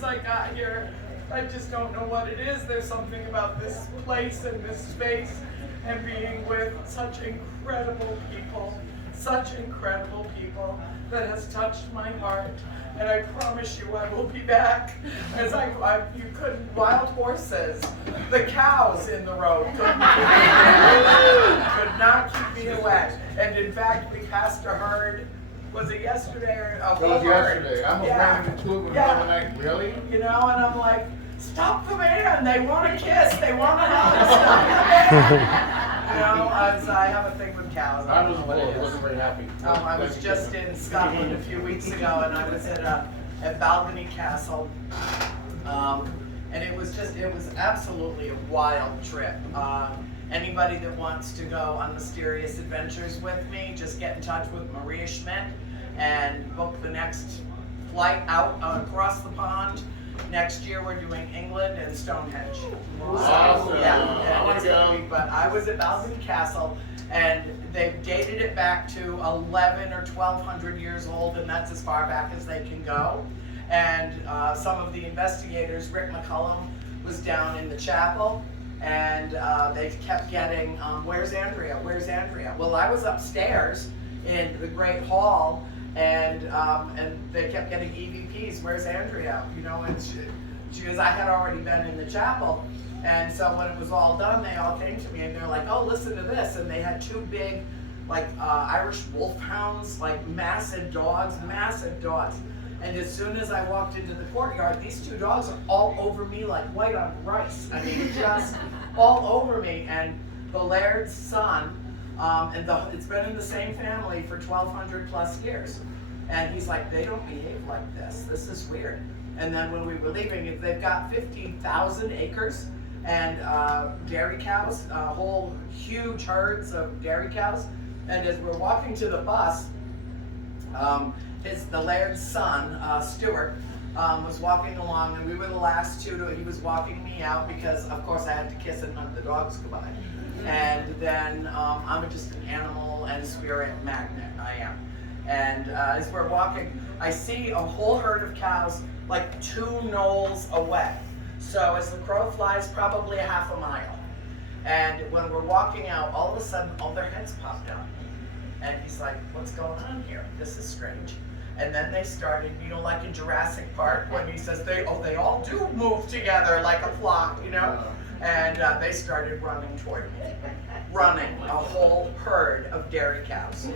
since I got here. I just don't know what it is. There's something about this place and this space and being with such incredible people that has touched my heart. And I promise you I will be back. As you couldn't, wild horses, the cows in the road could not keep me away. And in fact, we passed a herd. Was it yesterday or a whole herd? Yesterday. I'm running the two of them the other night. Really? You know, and I'm like, stop the man. They want to kiss. They want to hug. Stop the man. You know, I have a thing with cows. I wasn't very happy. I was just in Scotland a few weeks ago, and I was at Balgony Castle, and it was absolutely a wild trip. Anybody that wants to go on mysterious adventures with me, just get in touch with Maria Schmidt and book the next flight out across the pond. Next year we're doing England and Stonehenge. Awesome. Yeah, it's gonna be, but I was at Balgony Castle, and they've dated it back to 11 or 1200 years old, and that's as far back as they can go. And some of the investigators, Rick McCullum, was down in the chapel, and they kept getting, where's Andrea? Where's Andrea? Well, I was upstairs in the Great Hall, and they kept getting EVPs, where's Andrea? You know, and she goes, I had already been in the chapel. And so when it was all done, they all came to me and they're like, oh, listen to this. And they had two big, like Irish wolfhounds, like massive dogs. And as soon as I walked into the courtyard, these two dogs are all over me like white on rice. I mean, just all over me. And the Laird's son, it's been in the same family for 1200 plus years. And he's like, they don't behave like this. This is weird. And then when we were leaving, they've got 50,000 acres and dairy cows, whole huge herds of dairy cows. And as we're walking to the bus, the Laird's son, Stuart, was walking along, and we were the last two he was walking me out because, of course, I had to kiss and hug the dogs goodbye. And then I'm just an animal and spirit magnet, I am. And as we're walking, I see a whole herd of cows like 2 knolls away. So as the crow flies, probably a half a mile. And when we're walking out, all of a sudden, all their heads popped up. And he's like, what's going on here? This is strange. And then they started, you know, like in Jurassic Park, when he says, they all do move together like a flock, you know? And they started running toward me. Running, a whole herd of dairy cows.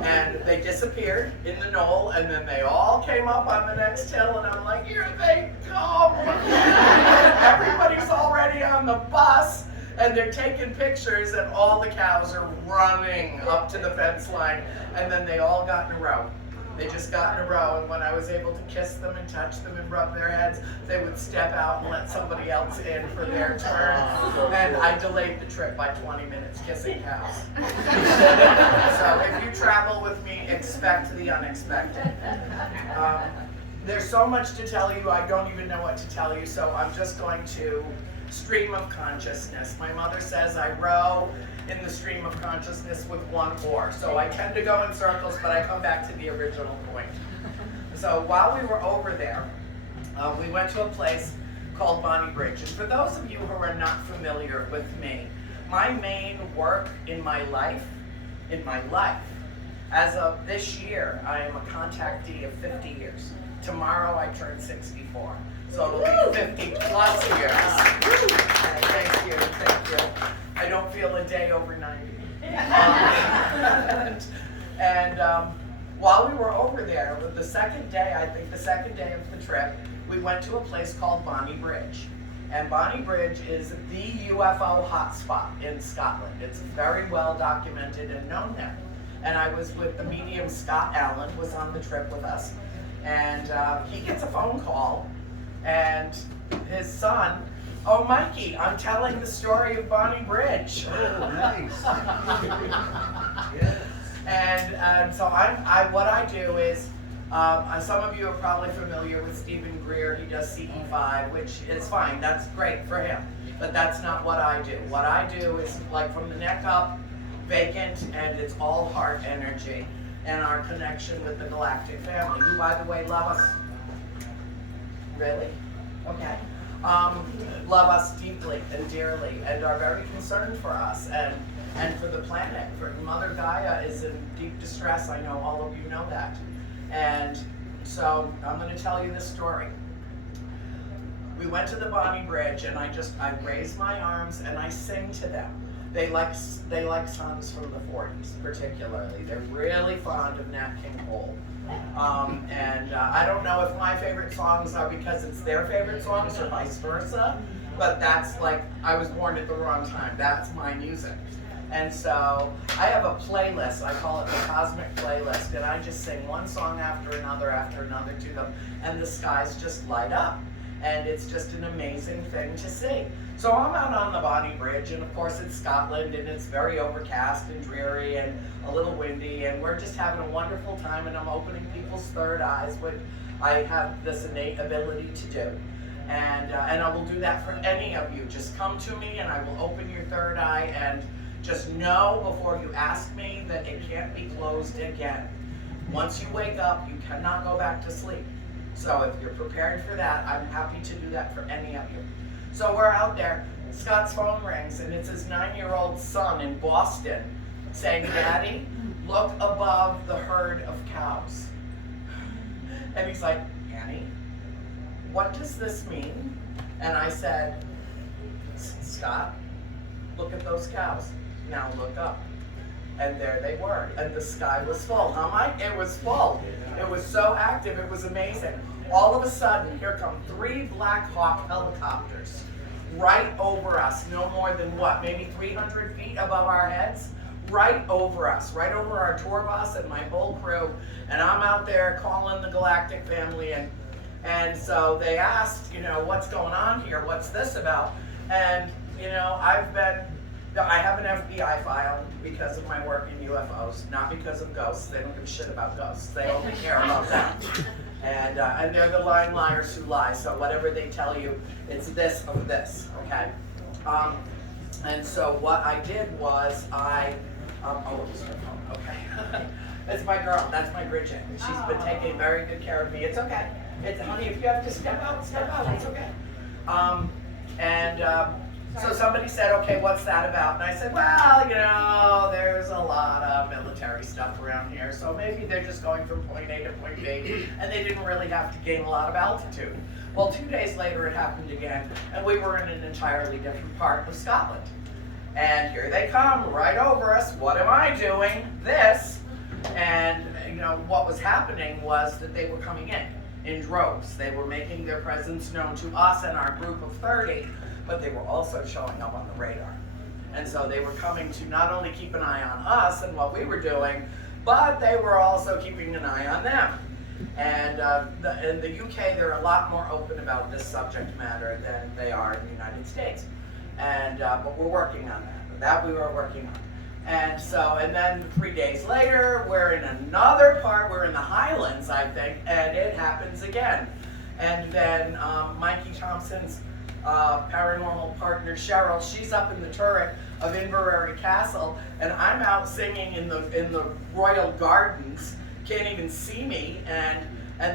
And they disappeared in the knoll, and then they all came up on the next hill, and I'm like, here they come! Everybody's already on the bus, and they're taking pictures, and all the cows are running up to the fence line, and then they all got in a row. They just got in a row, and when I was able to kiss them and touch them and rub their heads, they would step out and let somebody else in for their turn. And I delayed the trip by 20 minutes kissing cows. So if you travel with me, expect the unexpected. There's so much to tell you, I don't even know what to tell you, so I'm just going to stream of consciousness. My mother says I row in the stream of consciousness with one oar. So I tend to go in circles, but I come back to the original point. So while we were over there, we went to a place called Bonnie Bridge. And for those of you who are not familiar with me, my main work in my life, as of this year, I am a contactee of 50 years. Tomorrow I turn 64. So it'll be 50 plus years. Thank you. I don't feel a day over 90. And while we were over there, the second day of the trip, we went to a place called Bonnie Bridge. And Bonnie Bridge is the UFO hotspot in Scotland. It's very well documented and known there. And I was with the medium Scott Allen, was on the trip with us. And he gets a phone call, and his son, oh, Mikey, I'm telling the story of Bonnie Bridge. Oh, nice. And so what I do is, some of you are probably familiar with Stephen Greer. He does CE5, which is fine. That's great for him. But that's not what I do. What I do is like from the neck up, vacant, and it's all heart energy and our connection with the galactic family, who, by the way, love us. Really? okay, love us deeply and dearly and are very concerned for us and for the planet. For Mother Gaia is in deep distress. I know all of you know that. And so I'm going to tell you this story. We went to the Bonnie Bridge and I raise my arms and I sing to them. They like songs from the 40s particularly. They're really fond of Nat King Cole. I don't know if my favorite songs are because it's their favorite songs or vice versa, but that's like, I was born at the wrong time. That's my music. And so I have a playlist, I call it the Cosmic Playlist, and I just sing one song after another to them, and the skies just light up. And it's just an amazing thing to see. So I'm out on the Bonnie Bridge, and of course it's Scotland, and it's very overcast and dreary and a little windy, and we're just having a wonderful time, and I'm opening people's third eyes, which I have this innate ability to do. And I will do that for any of you. Just come to me, and I will open your third eye, and just know before you ask me that it can't be closed again. Once you wake up, you cannot go back to sleep. So if you're prepared for that, I'm happy to do that for any of you. So we're out there, Scott's phone rings, and it's his 9-year-old son in Boston saying, "Daddy, look above the herd of cows." And he's like, "Annie, what does this mean?" And I said, "Scott, look at those cows. Now look up." And there they were, and the sky was full. Huh, Mike? It was full. It was so active, it was amazing. All of a sudden, here come 3 Black Hawk helicopters right over us, no more than what, maybe 300 feet above our heads? Right over us, right over our tour bus and my whole crew. And I'm out there calling the Galactic family, and so they asked, what's going on here? What's this about? And, I have an FBI file because of my work in UFOs, not because of ghosts. They don't give a shit about ghosts. They only care about that. And they're the lying liars who lie. So whatever they tell you, it's this or this, okay? And so what I did was okay. That's my girl. That's my Bridget. She's been taking very good care of me. It's okay. Honey, if you have to step out, it's okay. So somebody said, "Okay, what's that about?" And I said, "Well, there's a lot of military stuff around here, so maybe they're just going from point A to point B, and they didn't really have to gain a lot of altitude." Well, 2 days later it happened again, and we were in an entirely different part of Scotland. And here they come, right over us. What am I doing? This. And, what was happening was that they were coming in droves. They were making their presence known to us and our group of 30, but they were also showing up on the radar. And so they were coming to not only keep an eye on us and what we were doing, but they were also keeping an eye on them. And in the UK, they're a lot more open about this subject matter than they are in the United States. And but we're working on that. That we were working on. And then 3 days later, we're in another part. We're in the Highlands, I think, and it happens again. And then Mikey Thompson's paranormal partner Cheryl, she's up in the turret of Inverary Castle, and I'm out singing in the Royal Gardens. Can't even see me, and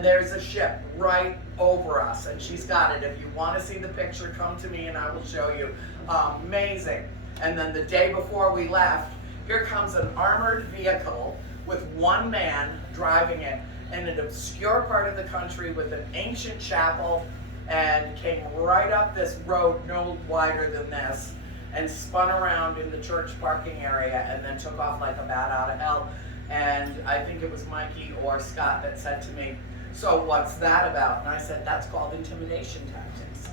there's a ship right over us, and she's got it. If you want to see the picture, come to me and I will show you. Amazing. And then the day before we left, here comes an armored vehicle with one man driving it in an obscure part of the country with an ancient chapel, and came right up this road no wider than this and spun around in the church parking area and then took off like a bat out of hell. And I think it was Mikey or Scott that said to me, "So what's that about?" And I said, "That's called intimidation tactics.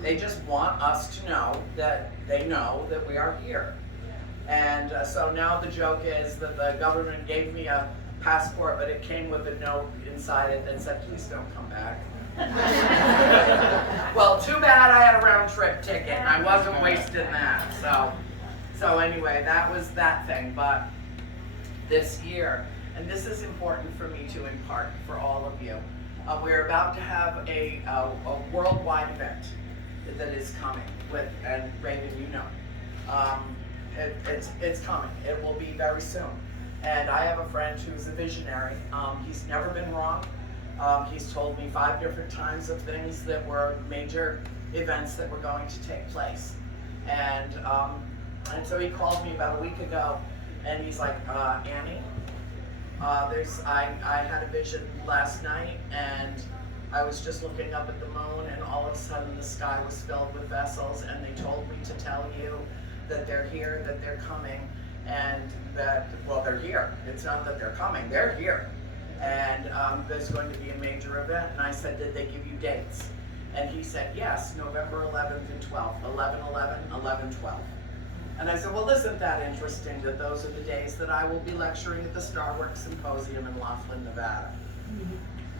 They just want us to know that they know that we are here." And so now the joke is that the government gave me a passport, but it came with a note inside it that said, "Please don't come back." Well, too bad I had a round trip ticket and I wasn't wasting that. So anyway, that was that thing. But this year, and this is important for me to impart for all of you, we're about to have a worldwide event that is coming with, and Raven, it's coming. It will be very soon. And I have a friend who's a visionary. He's never been wrong. He's told me 5 different times of things that were major events that were going to take place. And so he called me about a week ago, and he's like, Annie, I had a vision last night, and I was just looking up at the moon, and all of a sudden the sky was filled with vessels, and they told me to tell you that they're here, that they're coming, and that, well, they're here. It's not that they're coming, they're here. And there's going to be a major event. And I said, did they give you dates? And he said, yes, November 11th and 12th, 11/11, 11/12. And I said, well, isn't that interesting that those are the days that I will be lecturing at the Starworks Symposium in Laughlin, Nevada.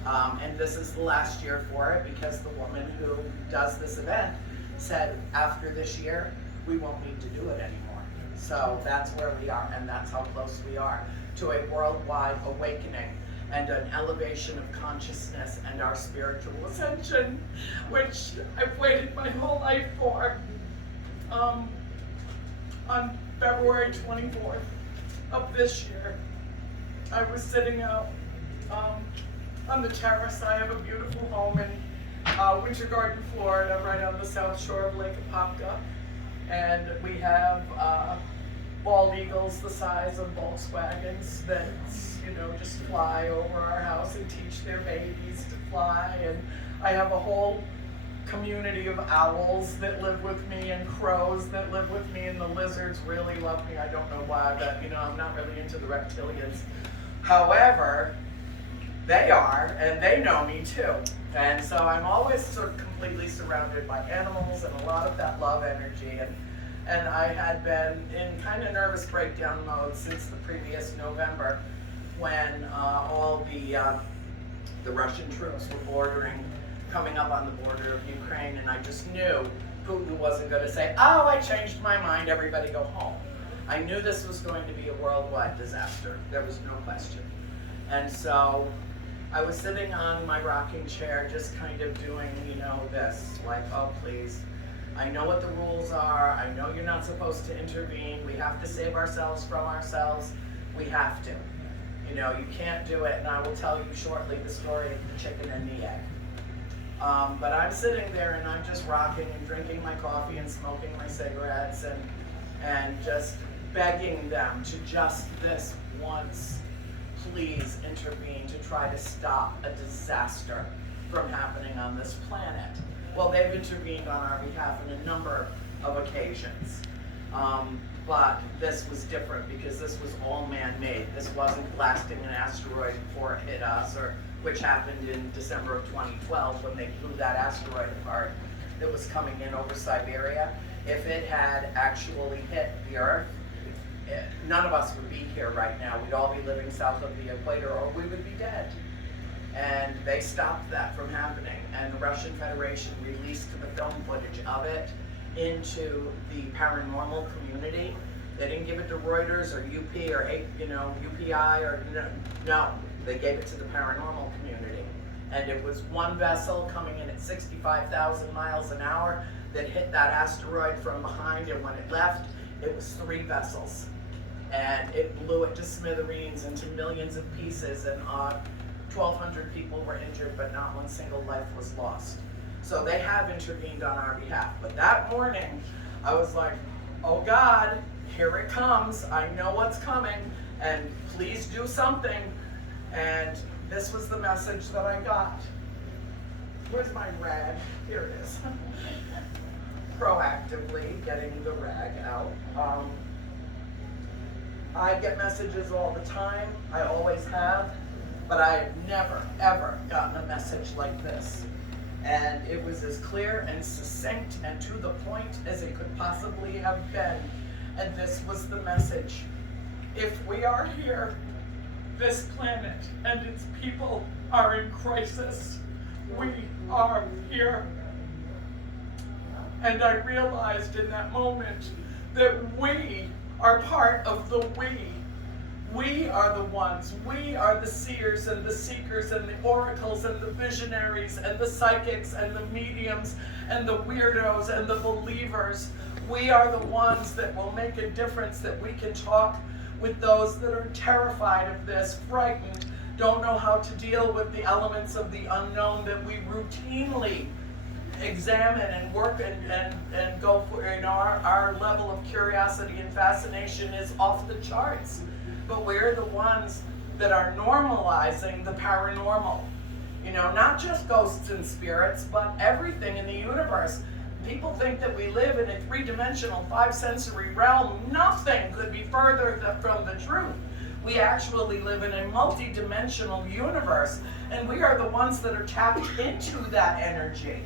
And this is the last year for it, because the woman who does this event said, after this year, we won't need to do it anymore. So that's where we are, and that's how close we are to a worldwide awakening and an elevation of consciousness and our spiritual ascension, which I've waited my whole life for. On February 24th of this year, I was sitting out on the terrace. I have a beautiful home in Winter Garden, Florida, right on the south shore of Lake Apopka. And we have bald eagles the size of Volkswagens that, you know, just fly over our house and teach their babies to fly. And I have a whole community of owls that live with me, and crows that live with me, and the lizards really love me. I don't know why, but you know, I'm not really into the reptilians. However, they are, and they know me too. And so I'm always sort of completely surrounded by animals and a lot of that love energy. And I had been in kind of nervous breakdown mode since the previous November, when all the Russian troops were coming up on the border of Ukraine, and I just knew Putin wasn't going to say, oh, I changed my mind, everybody go home. I knew this was going to be a worldwide disaster. There was no question. And so I was sitting on my rocking chair, just kind of doing, you know, this, like, oh, please. I know what the rules are. I know you're not supposed to intervene. We have to save ourselves from ourselves. We have to. You know, you can't do it, and I will tell you shortly the story of the chicken and the egg. But I'm sitting there, and I'm just rocking and drinking my coffee and smoking my cigarettes, and just begging them to just this once, please intervene to try to stop a disaster from happening on this planet. Well, they've intervened on our behalf on a number of occasions. But this was different because this was all man-made. This wasn't blasting an asteroid before it hit us, or which happened in December of 2012 when they blew that asteroid apart that was coming in over Siberia. If it had actually hit the Earth, none of us would be here right now. We'd all be living south of the equator, or we would be dead. And they stopped that from happening. And the Russian Federation released the film footage of it into the paranormal community. They didn't give it to Reuters or UP or UPI or no. They gave it to the paranormal community. And it was one vessel coming in at 65,000 miles an hour that hit that asteroid from behind, and when it left, it was 3 vessels. And it blew it to smithereens into millions of pieces, and 1,200 people were injured, but not one single life was lost. So they have intervened on our behalf. But that morning, I was like, oh God, here it comes. I know what's coming, and please do something. And this was the message that I got. Where's my rag? Here it is. Proactively getting the rag out. I get messages all the time. I always have. But I have never, ever gotten a message like this. And it was as clear and succinct and to the point as it could possibly have been. And this was the message. If we are here, this planet and its people are in crisis. We are here. And I realized in that moment that we are part of the we. We are the ones. We are the seers and the seekers and the oracles and the visionaries and the psychics and the mediums and the weirdos and the believers. We are the ones that will make a difference, that we can talk with those that are terrified of this, frightened, don't know how to deal with the elements of the unknown that we routinely examine and work and go for. Our level of curiosity and fascination is off the charts. But we're the ones that are normalizing the paranormal. Not just ghosts and spirits, but everything in the universe. People think that we live in a three-dimensional, five-sensory realm. Nothing could be further from the truth. We actually live in a multi-dimensional universe, and we are the ones that are tapped into that energy.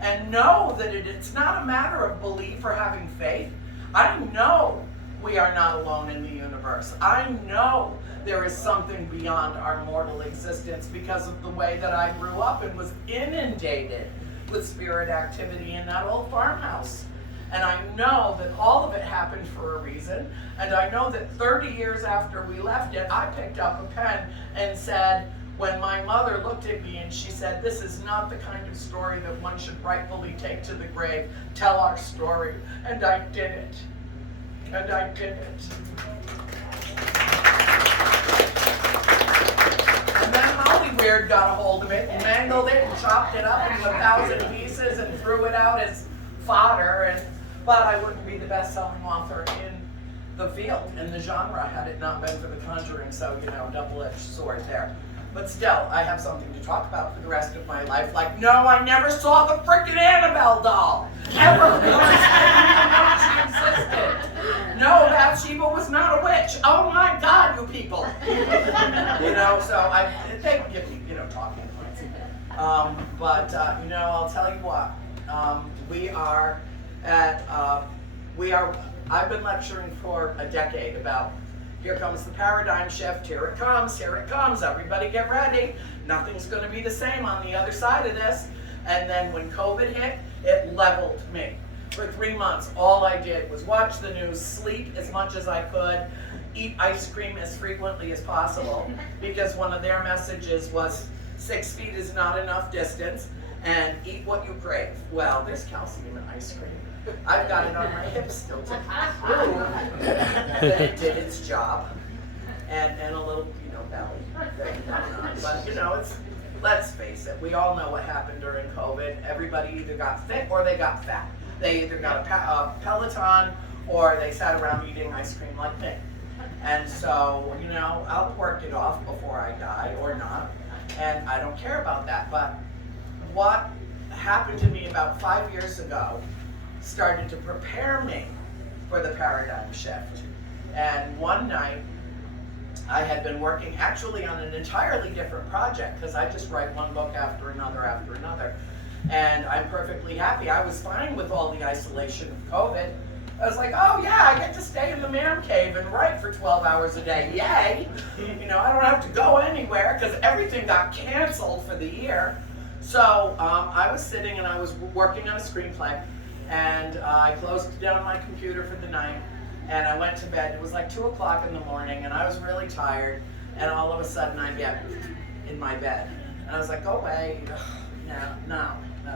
And know that it's not a matter of belief or having faith. I know we are not alone in the universe. I know there is something beyond our mortal existence because of the way that I grew up and was inundated with spirit activity in that old farmhouse. And I know that all of it happened for a reason. And I know that 30 years after we left it, I picked up a pen and said, when my mother looked at me and she said, "This is not the kind of story that one should rightfully take to the grave. Tell our story." And I did it. And I did it. And then Hollyweird got a hold of it and mangled it and chopped it up into 1,000 pieces and threw it out as fodder. But I wouldn't be the best-selling author in the field, in the genre, had it not been for The Conjuring. So, double-edged sword there. But still, I have something to talk about for the rest of my life. Like, no, I never saw the frickin' Annabelle doll. Ever. She existed. No, Bathsheba was not a witch. Oh my God, you people. So they give me, talking points. I'll tell you what. I've been lecturing for a decade about, here comes the paradigm shift, here it comes, everybody get ready. Nothing's going to be the same on the other side of this. And then when COVID hit, it leveled me. For 3 months, all I did was watch the news, sleep as much as I could, eat ice cream as frequently as possible, because one of their messages was 6 feet is not enough distance, and eat what you crave. Well, there's calcium in ice cream. I've got it on my hips still too. But it did its job. And a little, belly thing going on. But, let's face it, we all know what happened during COVID. Everybody either got fit or they got fat. They either got a Peloton or they sat around eating ice cream like me. And so, I'll work it off before I die or not. And I don't care about that. But what happened to me about 5 years ago started to prepare me for the paradigm shift. And one night, I had been working actually on an entirely different project, because I just write one book after another. And I'm perfectly happy. I was fine with all the isolation of COVID. I was like, oh yeah, I get to stay in the man cave and write for 12 hours a day. Yay! I don't have to go anywhere because everything got canceled for the year. So I was sitting and I was working on a screenplay, and I closed down my computer for the night, and I went to bed. It was like 2 o'clock in the morning, and I was really tired, and all of a sudden I get in my bed. And I was like, go away. No,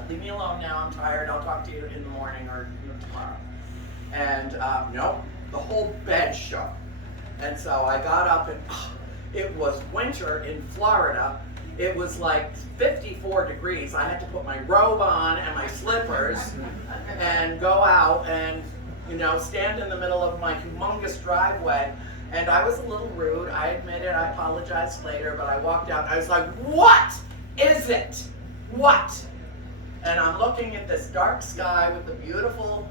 leave me alone now. I'm tired. I'll talk to you in the morning or tomorrow. And nope, the whole bed shook. And so I got up, and it was winter in Florida. It was like 54 degrees. I had to put my robe on and my slippers and go out and, stand in the middle of my humongous driveway. And I was a little rude. I admit it. I apologized later, but I walked out. I was like, what is it? What? And I'm looking at this dark sky with the beautiful,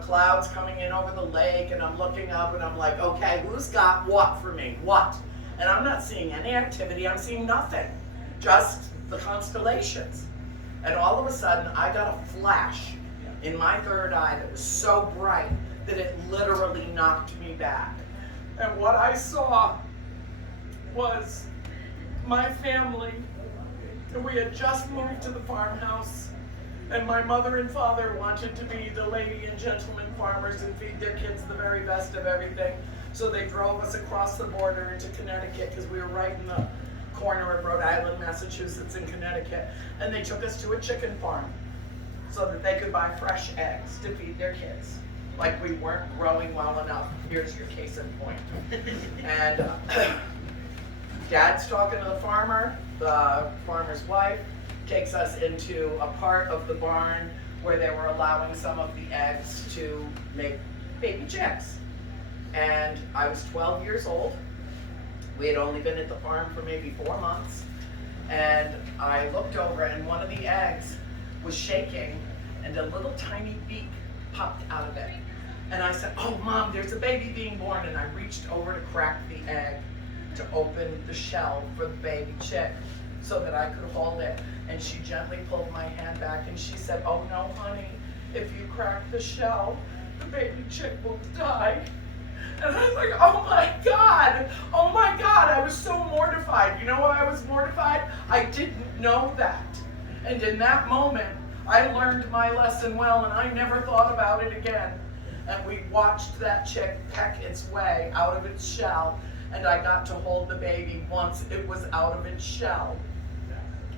clouds coming in over the lake, and I'm looking up and I'm like, okay, who's got what for me? What? And I'm not seeing any activity. I'm seeing nothing. Just the constellations. And all of a sudden, I got a flash in my third eye that was so bright that it literally knocked me back. And what I saw was my family. And we had just moved to the farmhouse, and my mother and father wanted to be the lady and gentleman farmers and feed their kids the very best of everything. So they drove us across the border into Connecticut, because we were right in the corner of Rhode Island, Massachusetts, and Connecticut. And they took us to a chicken farm so that they could buy fresh eggs to feed their kids. Like we weren't growing well enough. Here's your case in point. And Dad's talking to the farmer's wife takes us into a part of the barn where they were allowing some of the eggs to make baby chicks. And I was 12 years old. We had only been at the farm for maybe 4 months. And I looked over and one of the eggs was shaking and a little tiny beak popped out of it. And I said, "Oh, Mom, there's a baby being born." And I reached over to crack the egg to open the shell for the baby chick so that I could hold it. And she gently pulled my hand back and she said, "Oh no, honey, if you crack the shell, the baby chick will die." And I was like, oh my God, I was so mortified. You know why I was mortified? I didn't know that. And in that moment, I learned my lesson well and I never thought about it again. And we watched that chick peck its way out of its shell, and I got to hold the baby once it was out of its shell.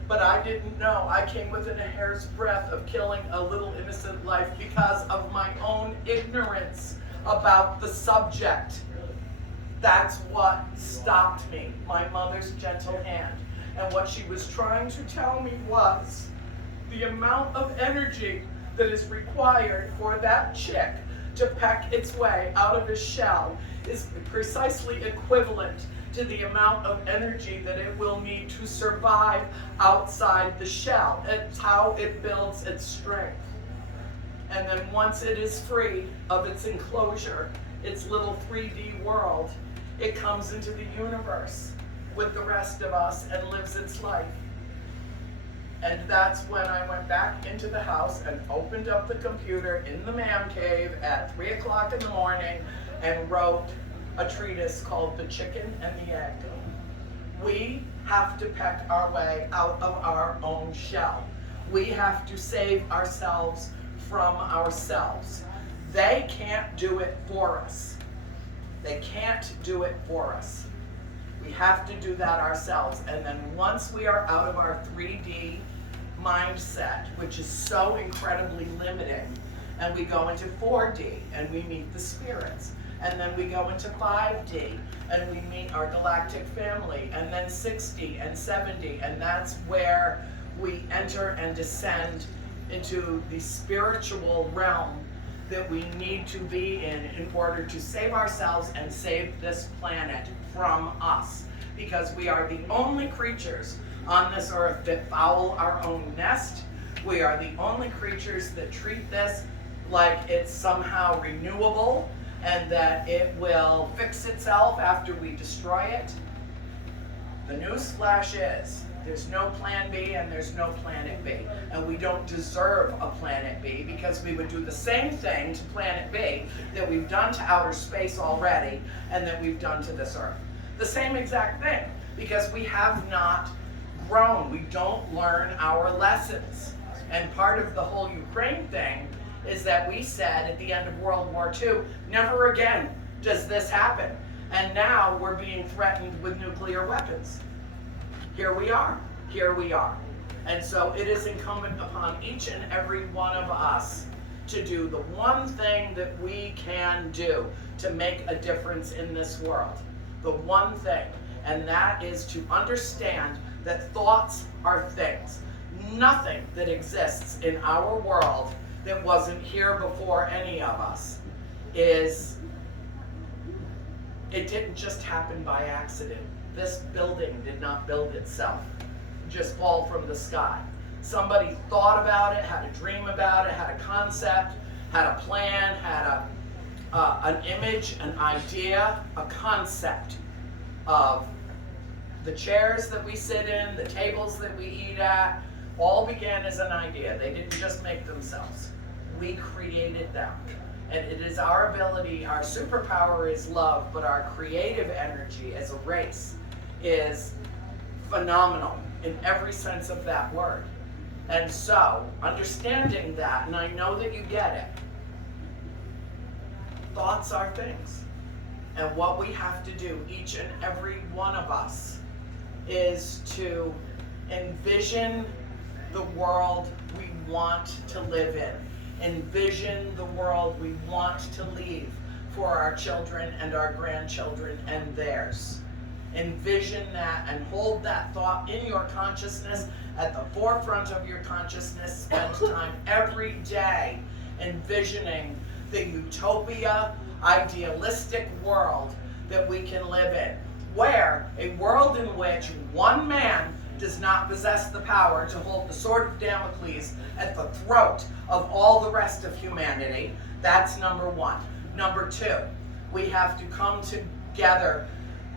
But I didn't know. I came within a hair's breadth of killing a little innocent life because of my own ignorance about the subject. That's what stopped me, my mother's gentle hand. And what she was trying to tell me was the amount of energy that is required for that chick to peck its way out of its shell is precisely equivalent to the amount of energy that it will need to survive outside the shell. It's how it builds its strength. And then once it is free of its enclosure, its little 3D world, it comes into the universe with the rest of us and lives its life. And that's when I went back into the house and opened up the computer in the man cave at 3 o'clock in the morning and wrote a treatise called The Chicken and the Egg. We have to peck our way out of our own shell. We have to save ourselves from ourselves. They can't do it for us. They can't do it for us. We have to do that ourselves. And then once we are out of our 3D mindset, which is so incredibly limiting, and we go into 4D and we meet the spirits, and then we go into 5D and we meet our galactic family, and then 6D and 7D, and that's where we enter and descend into the spiritual realm that we need to be in order to save ourselves and save this planet from us. Because we are the only creatures on this earth that foul our own nest. We are the only creatures that treat this like it's somehow renewable and that it will fix itself after we destroy it. The newsflash is, there's no plan B and there's no planet B. And we don't deserve a planet B because we would do the same thing to planet B that we've done to outer space already and that we've done to this earth. The same exact thing, because we have not grown. We don't learn our lessons. And part of the whole Ukraine thing is that we said at the end of World War II, never again does this happen. And now we're being threatened with nuclear weapons. Here we are. And so it is incumbent upon each and every one of us to do the one thing that we can do to make a difference in this world. The one thing, and that is to understand that thoughts are things. Nothing that exists in our world that wasn't here before any of us it didn't just happen by accident. This building did not build itself, just fall from the sky. Somebody thought about it, had a dream about it, had a concept, had a plan, had an image, an idea, a concept of the chairs that we sit in, the tables that we eat at, all began as an idea. They didn't just make themselves. We created them. And it is our ability, our superpower is love, but our creative energy as a race is phenomenal in every sense of that word. And so, understanding that, and I know that you get it, thoughts are things. And what we have to do, each and every one of us, is to envision the world we want to live in. Envision the world we want to leave for our children and our grandchildren and theirs. envision that and hold that thought in your consciousness, at the forefront of your consciousness. Spend time every day envisioning the utopia, idealistic world that we can live in, where a world in which one man does not possess the power to hold the sword of Damocles at the throat of all the rest of humanity. That's number one. Number two, we have to come together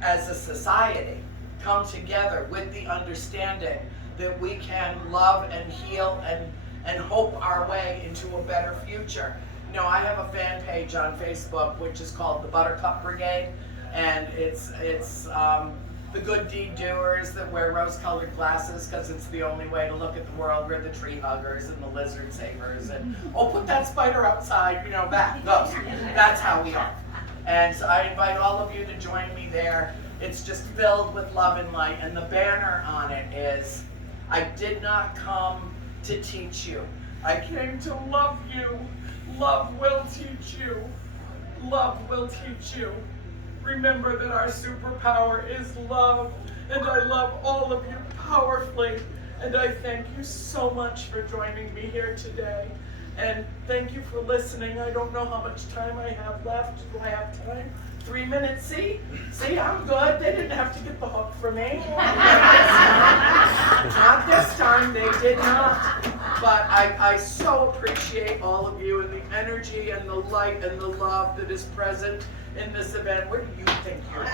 as a society, come together with the understanding that we can love and heal and hope our way into a better future. You know, I have a fan page on Facebook which is called the Buttercup Brigade, and it's the good deed doers that wear rose-colored glasses because it's the only way to look at the world. We're the tree huggers and the lizard savers, and oh, put that spider outside, you know, those. That's how we are. And so I invite all of you to join me there. It's just filled with love and light, and the banner on it is, I did not come to teach you. I came to love you. Love will teach you. Love will teach you. Remember that our superpower is love, and I love all of you powerfully, and I thank you so much for joining me here today, and thank you for listening. I don't know how much time I have left. Do I have time? 3 minutes, see, I'm good. They didn't have to get the hook for me. Not this time, they did not. But I so appreciate all of you and the energy and the light and the love that is present in this event. Where do you think you're going?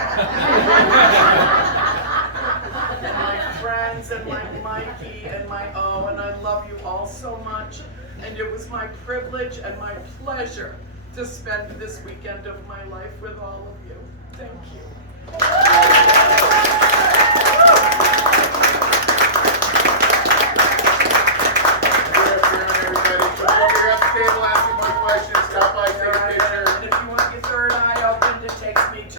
And my friends and my Mikey and my O, and I love you all so much. And it was my privilege and my pleasure to spend this weekend of my life with all of you. Thank you.